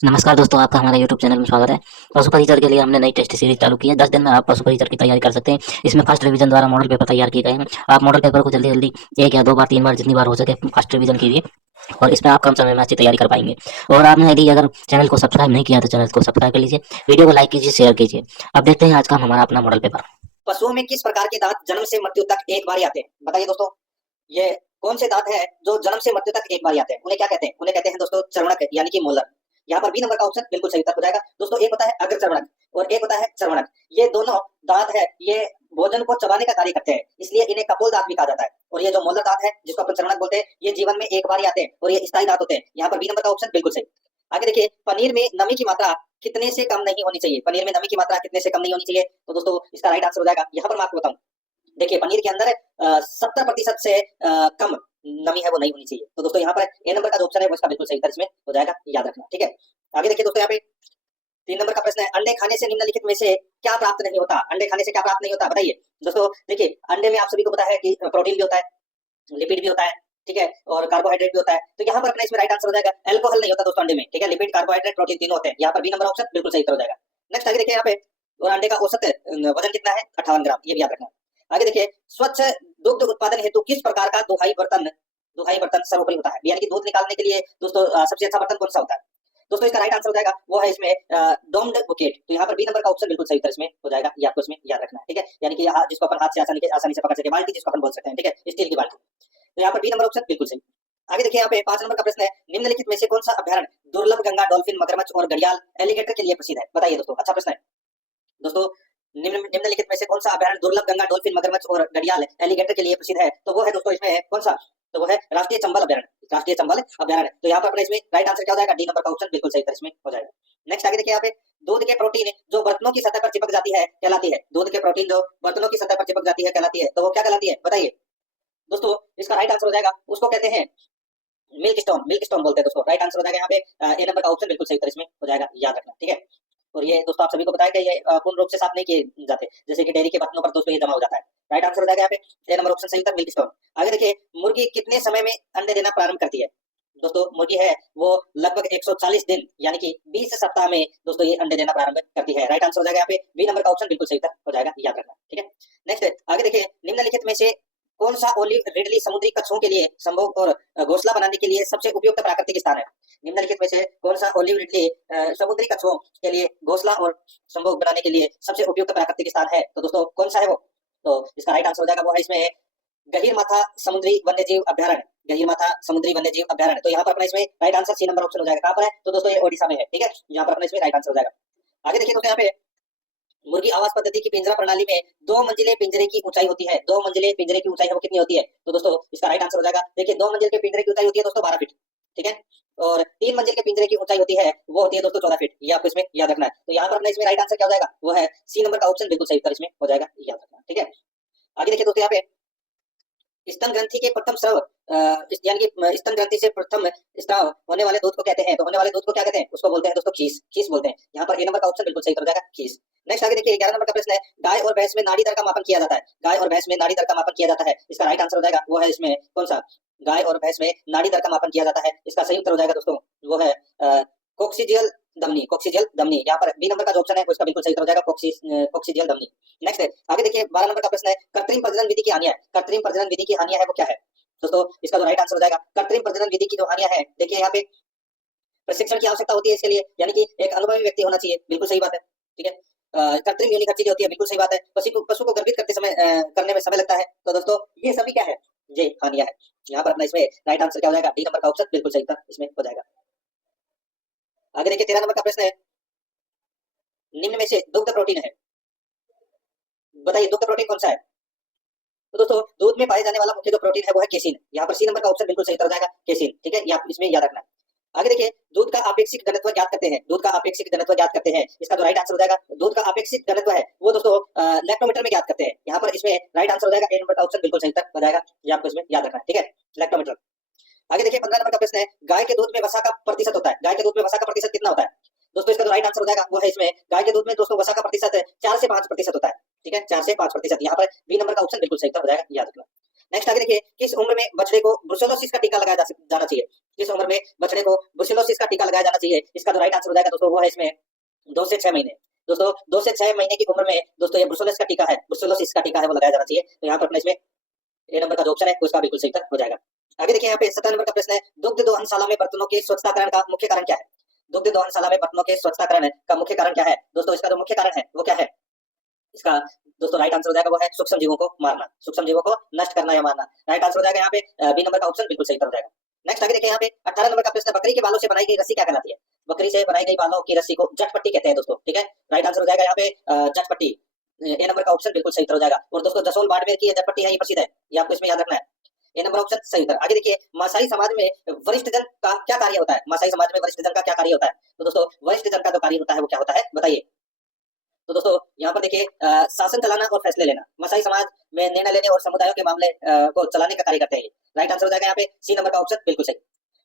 नमस्कार दोस्तों, आपका हमारे YouTube चैनल में स्वागत है। पशु परिचर के लिए हमने नई टेस्ट सीरीज चालू की है। 10 दिन में आप पशु परिचर की तैयारी कर सकते हैं। इसमें फर्स्ट रिवीजन द्वारा मॉडल पेपर तैयार किए गए हैं। आप मॉडल पेपर को जल्दी जल्दी 1 या 2 बार 3 बार जितनी बार हो सके फर्स्ट रिवीजन कीजिए और इसमें आप कम समय में अच्छी तैयारी कर पाएंगे। और आपने यदि अगर चैनल को सब्सक्राइब नहीं किया तो चैनल को सब्सक्राइब कर लीजिए, वीडियो को लाइक कीजिए, शेयर कीजिए। अब देखते हैं आज का हमारा अपना मॉडल पेपर। पशुओं में किस प्रकार के दांत जन्म से मृत्यु तक एक बार ही आते हैं? बताइए दोस्तों, ये कौन से दांत हैं जो जन्म से मृत्यु तक एक बार ही आते हैं? उन्हें क्या कहते हैं? उन्हें कहते हैं दोस्तों चर्वणक, यानी कि मोलर। यहाँ पर बी नंबर का ऑप्शन बिल्कुल सही उत्तर हो जाएगा दोस्तों। एक होता है अग्र चर्वणक और एक होता है चर्वणक। ये दोनों दांत है, ये भोजन को चबाने का कार्य करते हैं, इसलिए इन्हें कपोल दांत भी कहा जाता है। और ये जो मोलर दांत है जिसको अपन चर्वणक बोलते हैं, ये जीवन में एक बार ही आते हैं और ये स्थायी दांत होते हैं। यहाँ पर बी नंबर का ऑप्शन बिल्कुल सही। आगे देखिए, पनीर में नमी की मात्रा कितने से कम नहीं होनी चाहिए? पनीर में नमी की मात्रा कितने से कम नहीं होनी चाहिए? तो दोस्तों इसका राइट आंसर हो जाएगा, यहाँ पर मैं आपको बताऊं, देखिए पनीर के अंदर 70% से कम नमी है वो नहीं होनी चाहिए। तो दोस्तों यहाँ पर ए नंबर का जो ऑप्शन है वो इसका बिल्कुल सही उत्तर इसमें हो जाएगा, याद रखना। ठीक है, आगे देखिए दोस्तों, यहाँ पे 3 नंबर का प्रश्न है, अंडे खाने से निम्नलिखित में से क्या प्राप्त नहीं होता? अंडे खाने से क्या प्राप्त नहीं होता, बताइए दोस्तों। देखिए अंडे में आप सभी को पता है कि प्रोटीन भी होता है, लिपिड भी होता है, ठीक है, और कार्बोहाइड्रेट भी होता है। तो यहाँ पर अपना इसमें राइट आंसर हो जाएगा, अल्कोहल नहीं होता दोस्तों अंडे में, ठीक है, लिपिड कार्बोहाइड्रेट प्रोटीन तीनों होते हैं। यहाँ पर बी नंबर ऑप्शन बिल्कुल सही उत्तर हो जाएगा। नेक्स्ट आगे देखिए, यहाँ पे और अंडे का औसत वजन कितना है? 58 ग्राम, ये भी याद रखना। आगे देखिए, स्वच्छ दुग्ध उत्पादन हेतु किस प्रकार का दुहाई बर्तन सर्वोपरि होता है? यानी कि दूध निकालने के लिए दोस्तों सबसे अच्छा बर्तन कौन सा होता है? दोस्तों इसका राइट आंसर हो जाएगा वो है इसमें डोम्ड बुकेट। तो यहाँ पर बी नंबर का ऑप्शन बिल्कुल सही उत्तर इसमें हो जाएगा, ये आपको इसमें याद रखना है। ठीक है, यानी कि यहाँ जिसको अपन हाथ से आसानी से पकड़ सके, बाल्टी जिसको अपन बोल सकते हैं, ठीक है, स्टील की बाल्टी। तो यहाँ पर बी नंबर ऑप्शन बिल्कुल सही। आगे देखिए, यहाँ पे 5 नंबर का प्रश्न है, निम्नलिखित में से कौन सा अभ्यारण्य दुर्लभ गंगा डॉल्फिन मगरमच्छ और घड़ियाल एलिगेटर के लिए प्रसिद्ध है? बताइए दोस्तों, अच्छा प्रश्न है दोस्तों। निम्नलिखित में से कौन सा अभ्यारण्य दुर्लभ गंगा डॉल्फिन मगरमच्छ और घड़ियाल एलिगेटर के लिए प्रसिद्ध है? तो वो है दोस्तों इसमें कौन सा? तो वो है राष्ट्रीय चंबल अभ्यारण्य, राष्ट्रीय चंबल अभ्यारण्य। तो यहाँ पर अपने इसमें राइट आंसर क्या हो जाएगा? डी नंबर का ऑप्शन बिल्कुल सही इसमें हो जाएगा। नेक्स्ट आगे देखिए, यहाँ पे दूध के प्रोटीन जो बर्तनों की सतह पर चिपक जाती है कहलाती है? दूध के प्रोटीन जो बर्तनों की सतह पर चिपक जाती है कहलाती है, तो वो क्या कहलाती है? बताइए दोस्तों, इसका राइट आंसर हो जाएगा, उसको कहते हैं मिल्क स्टोन, मिल्क स्टोन बोलते हैं दोस्तों। राइट आंसर हो जाएगा यहाँ पे ए नंबर का ऑप्शन बिल्कुल सही उत्तर इसमें हो जाएगा, याद रखना। ठीक है, और ये दोस्तों आप सभी को पता है कि ये पूर्ण रूप से साफ नहीं किए जाते, जैसे कि डेयरी के बर्तनों पर दोस्तों ये जमा हो जाता है। राइट आंसर हो जाएगा यहाँ पे ए नंबर ऑप्शन सही उत्तर, मिल्क स्टोन। आगे देखिए, मुर्गी कितने समय में अंडे देना प्रारंभ करती है? दोस्तों मुर्गी है वो लगभग 140 दिन यानी कि 20 सप्ताह में दोस्तों ये अंडे देना प्रारंभ करती है। राइट आंसर हो जाएगा यहाँ पे बी नंबर का ऑप्शन बिल्कुल सही उत्तर हो जाएगा, याद रखना। ठीक है, नेक्स्ट आगे देखिए, निम्नलिखित में से कौन सा ओलिव रिडली समुद्री कछुओं के लिए संभोग और घोंसला बनाने के लिए सबसे उपयुक्त प्राकृतिक स्थान है? निम्नलिखित में से कौन सा ओलिव रिडली समुद्री कछुओं के लिए घोंसला और संभोग बनाने के लिए सबसे उपयुक्त प्राकृतिक स्थान है? तो दोस्तों कौन सा है वो? तो इसका राइट आंसर हो जाएगा वो है इसमें गहीरमाथा समुद्री वन्यजीव अभ्यारण्य, गहीरमाथा समुद्री वन्यजीव अभ्यारण्य। तो यहाँ पर अपना इसमें right answer C number option हो जाएगा। कहाँ पर है? तो दोस्तों ये ओडिशा में है। ठीक है, यहाँ पर अपना इसमें राइट आंसर हो जाएगा। आगे देखिए दोस्तों, यहाँ पे मुर्गी आवास पद्धति की पिंजरा प्रणाली में 2 मंजिले पिंजरे की ऊंचाई होती है। 2 मंजिले पिंजरे की ऊंचाई है वो कितनी होती है? तो दोस्तों इसका राइट आंसर हो जाएगा, देखिए 2 मंजिल के पिंजरे की ऊंचाई होती है दोस्तों 12 फीट, ठीक है, और 3 मंजिल के पिंजरे की ऊंचाई होती है वो होती है दोस्तों 14 फीट। ये आपको इसमें याद रखना है। तो यहाँ पर अपना इसमें राइट आंसर क्या हो जाएगा? वो है सी नंबर का ऑप्शन बिल्कुल सही उत्तर इसमें हो जाएगा, याद रखना। ठीक है, आगे देखिए दोस्तों, यहाँ पे स्तन ग्रंथि के प्रथम स्राव यानी कि स्तन ग्रंथि से प्रथम स्राव होने वाले दूध को कहते हैं? तो होने वाले दूध को क्या कहते हैं? उसको बोलते हैं दोस्तों खीस, खीस बोलते हैं। यहाँ पर ए नंबर का ऑप्शन बिल्कुल सही हो जाएगा, खीस। नेक्स्ट आगे देखिए, 11 नंबर का प्रश्न है, गाय और भैंस में नाड़ी दर का मापन किया जाता है? गाय और भैंस में नाड़ी दर का मापन किया जाता है, इसका राइट आंसर हो जाएगा वो है इसमें कौन सा? गाय और भैंस में नाड़ी दर का मापन किया जाता है, इसका सही उत्तर हो जाएगा दोस्तों वो है कोक्सीजियल धमनी, कोक्सीजियल धमनी। यहाँ पर बी नंबर का जो ऑप्शन है उसका बिल्कुल सही उत्तर हो जाएगा, कोक्सीजियल धमनी। नेक्स्ट आगे देखिए, 12 नंबर का प्रश्न है, कृत्रिम प्रजनन विधि की हानियां, कृत्रिम प्रजनन विधि की हानियां है वो क्या है? दोस्तों इसका जो राइट आंसर हो जाएगा, कृत्रिम प्रजनन विधि की जो हानियां है, देखिए यहाँ पे प्रशिक्षण की आवश्यकता होती है इसके लिए, यानी कि एक अनुभवी व्यक्ति होना चाहिए, बिल्कुल सही बात है। ठीक है, कृत्रिम योनि खर्ची जो होती है, बिल्कुल सही बात है। पशु को गर्भित करते समय करने में समय लगता है। तो दोस्तों ये सभी क्या है? ये हानियां है। यहाँ पर अपना इसमें राइट आंसर क्या हो जाएगा? डी नंबर का ऑप्शन बिल्कुल सही था इसमें हो जाएगा। आगे देखिए, 13 नंबर का प्रश्न है, निम्न में से दुग्ध प्रोटीन है, बताइए दुग्ध प्रोटीन कौन सा है? तो दोस्तों दूध में पाए जाने वाला मुख्य जो प्रोटीन है वो है केसिन। यहाँ पर सी नंबर का ऑप्शन बिल्कुल सही हो जाएगा, केसिन। ठीक है, ये आप इसमें याद रखना है। आगे देखिए, दूध का आपेक्षिक घनत्व ज्ञात करते हैं, दूध का आपेक्षिक घनत्व ज्ञात करते हैं, इसका जो राइट आंसर हो जाएगा, दूध का आपेक्षिक घनत्व है वो दोस्तों लैक्टोमीटर में ज्ञात करते हैं। यहाँ पर इसमें राइट आंसर हो जाएगा ए नंबर का ऑप्शन बिल्कुल सही हो जाएगा, ये आपको इसमें याद रखना है। ठीक है, लैक्टोमीटर। आगे देखिए, 15 नंबर का प्रश्न है, गाय के दूध में वसा का प्रतिशत होता है, गाय के दूध में वसा का प्रतिशत कितना होता है? दोस्तों इसका जो राइट आंसर हो जाएगा वो है इसमें गाय के दूध में दोस्तों वसा का प्रतिशत 4 से 5% होता है। ठीक है, 4 से 5%। यहाँ पर बी नंबर का ऑप्शन बिल्कुल सही हो जाएगा, याद रखना। नेक्स्ट आगे देखिए, किस उम्र में बछड़े को ब्रुसेलोसिस का टीका लगाया जाना चाहिए? किस उम्र में बछड़े को ब्रुसेलोसिस का टीका लगाया जाना चाहिए? इसका जो राइट आंसर हो जाएगा दोस्तों वो है इसमें 2 से 6 महीने। दोस्तों 2 से 6 महीने की उम्र में दोस्तों ये ब्रुसेलोसिस का टीका है, ब्रुसेलोसिस का टीका है वो लगाया जाना चाहिए। तो यहाँ पर अपने इसमें ए नंबर का जो ऑप्शन है उसका बिल्कुल सही उत्तर हो जाएगा। आगे देखिए यहाँ पे 17 नंबर का प्रश्न है, दुग्ध दोहनशाला में बर्तनों के स्वच्छताकरण का मुख्य कारण क्या है? दुग्ध दोहनशाला में बर्तनों के स्वच्छताकरण का मुख्य कारण क्या है? दोस्तों इसका जो मुख्य कारण है वो क्या है? इसका दोस्तों राइट आंसर हो जाएगा वो है सूक्ष्म जीवों को मारना, सूक्ष्म जीवों को नष्ट करना या मारना। राइट आंसर हो जाएगा यहाँ पे बी नंबर का ऑप्शन बिल्कुल सही उत्तर हो जाएगा। नेक्स्ट आगे देखिए यहाँ पे 18 नंबर का प्रश्न, बकरी के बालों से बनाई गई रस्सी क्या कहलाती है? बकरी से बनाई गई बालों की रस्सी को जटपट्टी कहते हैं दोस्तों, ठीक है। राइट आंसर हो जाएगा यहाँ पे जटपट्टी, ए नंबर का ऑप्शन बिल्कुल सही उत्तर हो जाएगा। और दोस्तों जसोल बाड़मेर की जटपट्टी है, ये प्रसिद्ध है, ये आपको इसमें याद रखना है। ए नंबर ऑप्शन सही उत्तर। आगे देखिए, मासाई समाज में वरिष्ठ जन का क्या कार्य होता है? मासाई समाज में वरिष्ठ जन का क्या कार्य होता है? तो दोस्तों वरिष्ठ जन का जो कार्य होता है वो क्या होता है बताइए। तो दोस्तों यहाँ पर देखिए शासन चलाना और फैसले लेना, मसाई समाज में निर्णय लेने और समुदायों के मामले को चलाने का कार्य करते हैं। राइट आंसर हो जाएगा यहाँ पे सी नंबर का ऑप्शन बिल्कुल सही।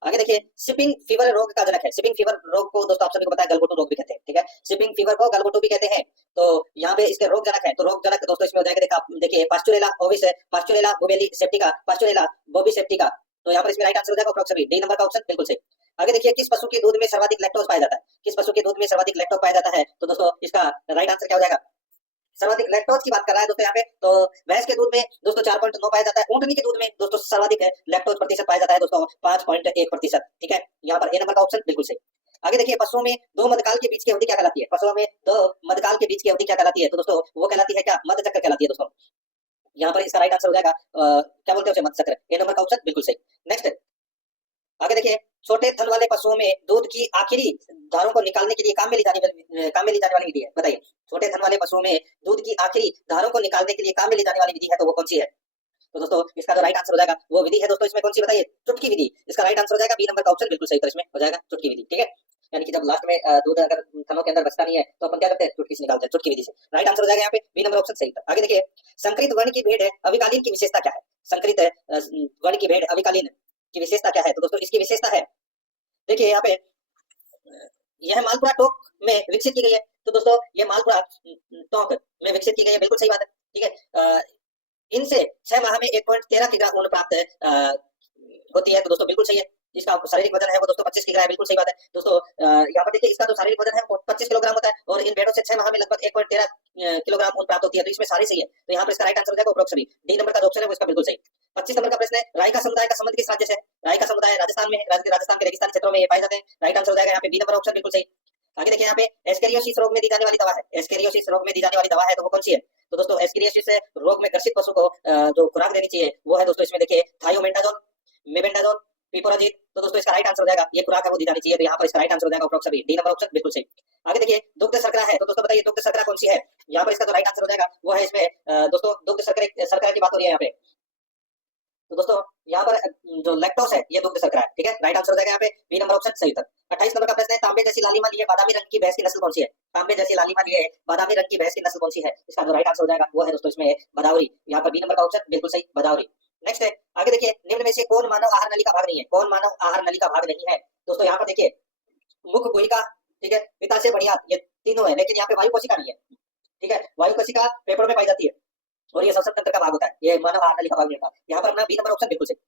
आगे देखिए, शिपिंग फीवर रोग का जनक है। शिपिंग फीवर रोग को दोस्तों आप सभी को पता है गलघोटू रोग भी कहते हैं, ठीक है। शिपिंग फीवर को गलघोटू भी कहते हैं। तो यहाँ पे इसके रोग जनक है, तो रोग जनक दोस्तों इसमें हो जाएगा, देखिए Pasteurella Ovis, Pasteurella बोवेली सेप्टिका, Pasteurella Bobby सेप्टिका। तो यहाँ पर इसमें राइट आंसर हो जाएगा अप्रोक्सीमेटली डी नंबर का ऑप्शन बिल्कुल सही। आगे देखिए, किस पशु के दूध में सर्वाधिक लैक्टोज पाया जाता है? किस पशु के दूध में सर्वाधिक लैक्टोज पाया जाता है? तो दोस्तों इसका राइट आंसर क्या हो जाएगा? सर्वाधिक लैक्टोज की बात कर रहा है दोस्तों यहाँ पे, तो भैंस के दूध में दोस्तों 4.9 पाया जाता है, ऊंटनी के दूध में दोस्तों सर्वाधिक लैक्टोज प्रतिशत पाया जाता है दोस्तों 5.1%, ठीक है। यहाँ पर ए नंबर का ऑप्शन बिल्कुल सही। आगे देखिए, पशुओं में दो मध्यकाल के बीच की अवधि क्या कहलाती है? पशुओं में दो मध्यकाल के बीच की अवधि क्या कहलाती है? तो दोस्तों वो कहलाती है क्या? मध्य चक्र कहलाती है दोस्तों। यहाँ पर इसका राइट आंसर हो जाएगा क्या बोलते हैं उसे? मध्य चक्र, ए नंबर का ऑप्शन बिल्कुल सही। नेक्स्ट आगे देखिए, छोटे थन वाले पशुओं में दूध की आखिरी धारों को निकालने के लिए काम में ली जाने वाली विधि है, बताइए। छोटे थन वाले पशुओं में दूध की आखिरी धारों को निकालने के लिए काम में ली जाने वाली विधि है, तो वो कौन सी है? तो दोस्तों इसका जो राइट आंसर हो जाएगा वो विधि है दोस्तों इसमें कौन सी बताइए? चुटकी विधि। इसका राइट आंसर हो जाएगा बी नंबर का ऑप्शन बिल्कुल सही, तो इसमें हो जाएगा चुटकी विधि, ठीक है। यानी कि जब लास्ट में दूध अगर थनों के अंदर बचता नहीं है तो अपन क्या करते हैं? चुटकी से निकालते हैं, चुटकी विधि से। राइट आंसर हो जाएगा यहाँ पे बी नंबर ऑप्शन सही था। आगे देखिए, संकरित वर्ण की भेड़ अविकालीन की विशेषता क्या है? संकरित वर्ण की भेड़ अविकालीन की विशेषता क्या है? तो दोस्तों इसकी विशेषता है, देखिए यहाँ पे यह मालपुरा टोक में विकसित की गई है। तो दोस्तों ये मालपुरा टोक में विकसित की गई है, बिल्कुल सही बात है, ठीक है। इनसे 6 माह में 1.13 किलोग्राम ऊन प्राप्त होती है, तो दोस्तों बिल्कुल सही है। इसका शारीरिक वजन है वो दोस्तों 25 किलोग्राम, बिल्कुल सही बात है दोस्तों। यहाँ पर देखिए इसका जो शारीरिक वजन है वो 25 किलोग्राम होता है और इन भेड़ों से 6 माह में लगभग 1.13 किलोग्राम ऊन प्राप्त होती है, तो इसमें सारी सही है। तो यहाँ पर इसका राइट आंसर हो जाएगा अप्रोक्सीमेटली डी नंबर का जो ऑप्शन है वो इसका बिल्कुल सही। 25 नंबर का प्रश्न है, राय का समुदाय का संबंध किस राज्य से है? राय का समुदाय राजस्थान में है, राजस्थान के रेगिस्तानी क्षेत्रों में ये पाए जाते हैं। राइट आंसर हो जाएगा यहाँ पे बी नंबर ऑप्शन बिल्कुल सही। आगे देखिए, यहाँ पे एस्केरियोसिस रोग में दी जाने वाली दवा है, एस्केरियोसिस रोग में दी जाने वाली दवा है, तो वो कौन सी है? तो दोस्तों एस्केरियोसिस रोग में ग्रसित पशु को जो खुराक देनी चाहिए वो है दोस्तों इसमें देखिए थायोमेंडाजोल, मेबेंडाजोल, पिपोराजिन। तो दोस्तों इसका राइट आंसर हो जाएगा, ये खुराक है वो दी जानी चाहिए, तो यहाँ पर इसका राइट आंसर हो जाएगा अप्रोक्सीमेटली डी नंबर ऑप्शन बिल्कुल सही। आगे देखिए, दुग्ध शर्करा है, तो दोस्तों बताइए दुग्ध शर्करा कौन सी है? यहाँ पर इसका जो राइट आंसर हो जाएगा वो है इसमें दोस्तों दुग्ध शर्करा की बात हो रही है यहाँ पे। तो दोस्तों यहाँ पर जो लैक्टोस है ये दुग्ध शर्करा है, ठीक है। राइट आंसर हो जाएगा यहाँ पे बी नंबर ऑप्शन सही उत्तर। 28 नंबर का प्रश्न है, तांबे जैसी लालिमा लिए बादामी रंग की भैंस की नस्ल कौन सी है? तांबे जैसी लालिमा लिए बादामी रंग की भैंस की नस्ल कौन सी है? इसका जो राइट आंसर हो जाएगा वो है दोस्तों इसमें बदावरी, यहाँ पर बी नंबर का ऑप्शन बिल्कुल सही, बदावरी। नेक्स्ट है, आगे देखिए, निम्न में से कौन मानव आहार नली का भाग नहीं है? कौन मानव आहार नली का भाग नहीं है? दोस्तों यहाँ पर देखिए, मुख गुहिका, ठीक है, पिता से बढ़िया, ये तीनों है, लेकिन यहाँ पे वायु कोशिका नहीं है, ठीक है। वायु कोशिका फेफड़ों में पाई जाती है और ये श्वसन तंत्र का भाग होता है, ये मानव आहार नली का भाग नहीं होता। यहाँ पर अपना बी नंबर ऑप्शन बिल्कुल सही।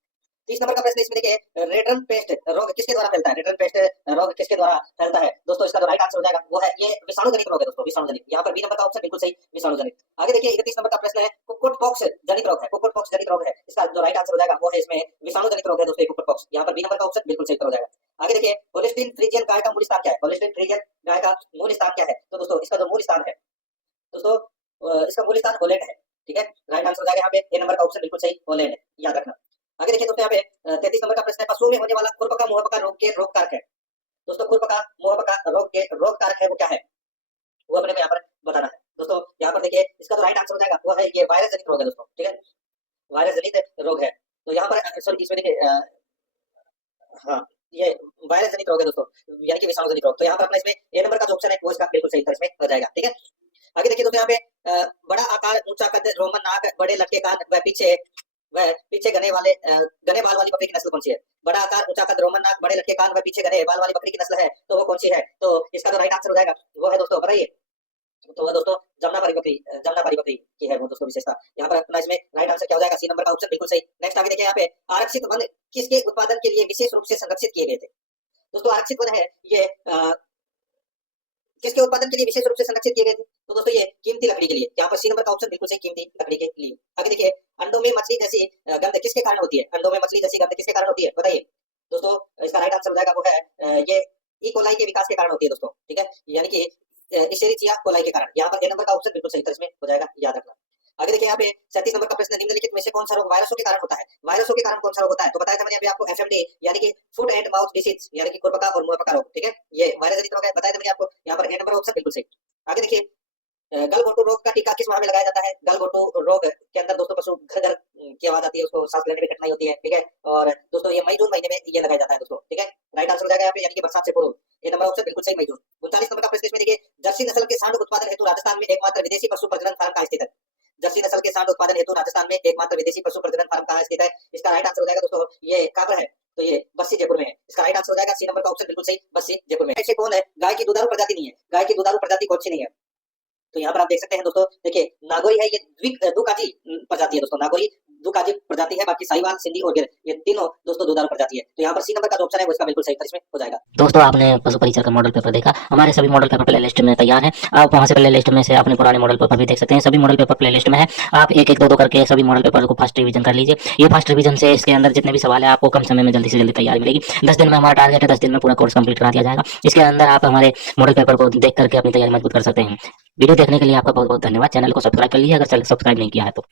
30 नंबर का प्रश्न इसमें देखिए, रेडरन पेस्ट रोग किसके द्वारा फैलता है? रेडरन पेस्ट रोग किसके द्वारा फैलता है? दोस्तों इसका जो राइट आंसर हो जाएगा वो है ये विषाणु जनित रोग है दोस्तों, विषाणु जनित। यहाँ पर बी नंबर का ऑप्शन बिल्कुल सही, विषाणु जनित। आगे देखिए, 31 नंबर का प्रश्न है, कुक्कुट पॉक्स जनित रोग है, कुक्कुट पॉक्स जनित रोग है, इसका जो राइट आंसर हो जाएगा वो है इसमें विषाणु जनित रोग है दोस्तों, कुक्कुट पॉक्स। यहाँ पर बी नंबर का ऑप्शन बिल्कुल सही हो जाएगा। आगे देखिए, होलिस्टीन फ्रीजियन गाय का मूल स्थान क्या है? होलिस्टीन फ्रीजियन गाय का मूल स्थान क्या है? तो दोस्तों इसका जो मूल स्थान है दोस्तों इसका मूल स्थान होलैंड है, ठीक है। राइट आंसर हो जाएगा यहाँ पे ए नंबर का ऑप्शन बिल्कुल सही, होलैंड है, याद रखना। आगे देखिए दोस्तों, यहाँ पे 33 नंबर का प्रश्न है, पशुओं में होने वाला खुरपका मुहपका रोग के रोग कारक है। दोस्तों खुरपका मुहपका रोग के रोग कारक है वो क्या है? वो अपने को यहाँ पर बताना है दोस्तों। यहाँ पर देखिए, इसका जो राइट आंसर हो जाएगा वो है ये वायरस जनित रोग है दोस्तों, ठीक है, वायरस जनित रोग है। तो यहाँ पर सॉरी इसमें देखिए हाँ, ये वायरस जनित रोग है दोस्तों, यानी कि विषाणु जनित रोग। तो यहाँ पर अपना इसमें ए नंबर का जो ऑप्शन है वो इसका बिल्कुल सही इसमें हो जाएगा, ठीक है। आगे देखिए दोस्तों, यहाँ पे बड़ा आकार, ऊंचा कद, रोमन नाक, बड़े लटके कान, वह पीछे घने बाल वाली बकरी की नस्ल कौन सी है? बड़ा आकार, ऊंचा कद, रोमन नाक, बड़े लटके कान, वह पीछे घने बाल वाली बकरी की नस्ल है, तो वो कौन सी है? तो इसका जो राइट आंसर हो जाएगा वो है दोस्तों, बताइए। तो वह दोस्तों जमुना परिवक्री की है वो दोस्तों विशेषता। यहाँ पर अपना इसमें राइट आंसर क्या हो जाएगा, सी नंबर का ऑप्शन बिल्कुल सही। नेक्स्ट आगे देखिए यहाँ पे, आरक्षित वन किसके उत्पादन के लिए विशेष रूप से संरक्षित किए गए थे। दोस्तों आरक्षित वन है ये किसके उत्पादन के लिए विशेष रूप से संरक्षित किए गए थे, तो दोस्तों ये कीमती लकड़ी के लिए। यहाँ पर सी नंबर का ऑप्शन बिल्कुल सही, कीमती लकड़ी के लिए। आगे देखिए, अंडों में मछली जैसी गंध किसके कारण होती है, अंडों में मछली जैसी गंध किसके कारण होती है, बताइए दोस्तों। इसका राइट आंसर हो जाएगा वो है ये ई कोलाई के विकास के कारण होती है दोस्तों, ठीक है, यानी कि इशेरिचिया कोलाई के कारण। यहाँ पर ए नंबर का ऑप्शन बिल्कुल सही इसमें हो जाएगा, याद रखना। आगे देखिए यहाँ पे 37 नंबर का प्रश्न, निम्नलिखित में से कौन सा रोग वायरसों के कारण होता है। वायरसों के कारण कौन सा रोग होता है, तो बताया था मैंने अभी आपको एफएमडी यानी कि फुट एंड माउथ डिसीज यानी कि खुरपका और मुंहपका रोग, ठीक है, ये वायरस जनित रोग है, बताया था मैंने आपको। यहाँ पर ए नंबर ऑप्शन बिल्कुल सही। आगे देखिए, गलघोटू रोग का टीका किस माह में लगाया जाता है। गलघोटू रोग के अंदर दोस्तों पशु घर घर की आवाज आती है, उसको सांस लेने में कठिनाई होती है, ठीक है, और दोस्तों ये मई जून महीने में ये लगाया जाता है दोस्तों, ठीक है। राइट आंसर हो जाएगा यहाँ पे यानी कि बरसात से पूर्व, ये नंबर ऑप्शन बिल्कुल सही, मई जून। 39 नंबर का प्रश्न इसमें देखिए, जर्सी नस्ल के सांड उत्पादन हेतु राजस्थान में एकमात्र विदेशी पशु प्रजनन फार्म कहाँ स्थित है। जर्सी नस्ल के सांड उत्पादन हेतु राजस्थान में एकमात्र विदेशी पशु प्रजनन फार्म कहाँ स्थित है। इसका राइट आंसर हो जाएगा दोस्तों, ये कहाँ पर है, तो ये बस्सी जयपुर में है। इसका राइट आंसर हो जाएगा सी नंबर का ऑप्शन बिल्कुल सही, बस्सी जयपुर में। ऐसे कौन है गाय की दुधारू प्रजाति नहीं है, गाय की दुधारू प्रजाति कौन सी नहीं है, तो यहाँ पर आप देख सकते हैं दोस्तों, देखिए नागौरी है, ये दुकाजी प्रजाति है दोस्तों, नागौरी दुकाजी प्रजाति है। बाकी साहिवाल, सिंधी और गिर ये तीनों दोस्तों दुधारू प्रजाति है। तो यहाँ पर सी नंबर का जो ऑप्शन है वो इसका बिल्कुल सही इसमें हो जाएगा। दोस्तों आपने पशु परिचर का मॉडल पेपर देखा, हमारे सभी मॉडल पेपर प्ले लिस्ट में तैयार है। आप वहां से प्ले लिस्ट में से अपने पुराने मॉडल पेपर भी देख सकते हैं, सभी मॉडल पेपर प्ले लिस्ट में है। आप एक एक दो दो करके सभी मॉडल पेपर को फास्ट रिवीजन कर लीजिए। ये फास्ट रिवीजन से इसके अंदर जितने भी सवाल है आपको कम समय में जल्दी से जल्दी तैयारी मिलेगी। 10 दिन में हमारा टारगेट है, 10 दिन में पूरा कोर्स कंप्लीट करा दिया जाएगा। इसके अंदर आप हमारे मॉडल पेपर को देख करके अपनी तैयारी मजबूत कर सकते हैं। वीडियो देखने के लिए आपका बहुत बहुत धन्यवाद। चैनल को सब्सक्राइब कर लीजिए अगर सब्सक्राइब नहीं किया है तो।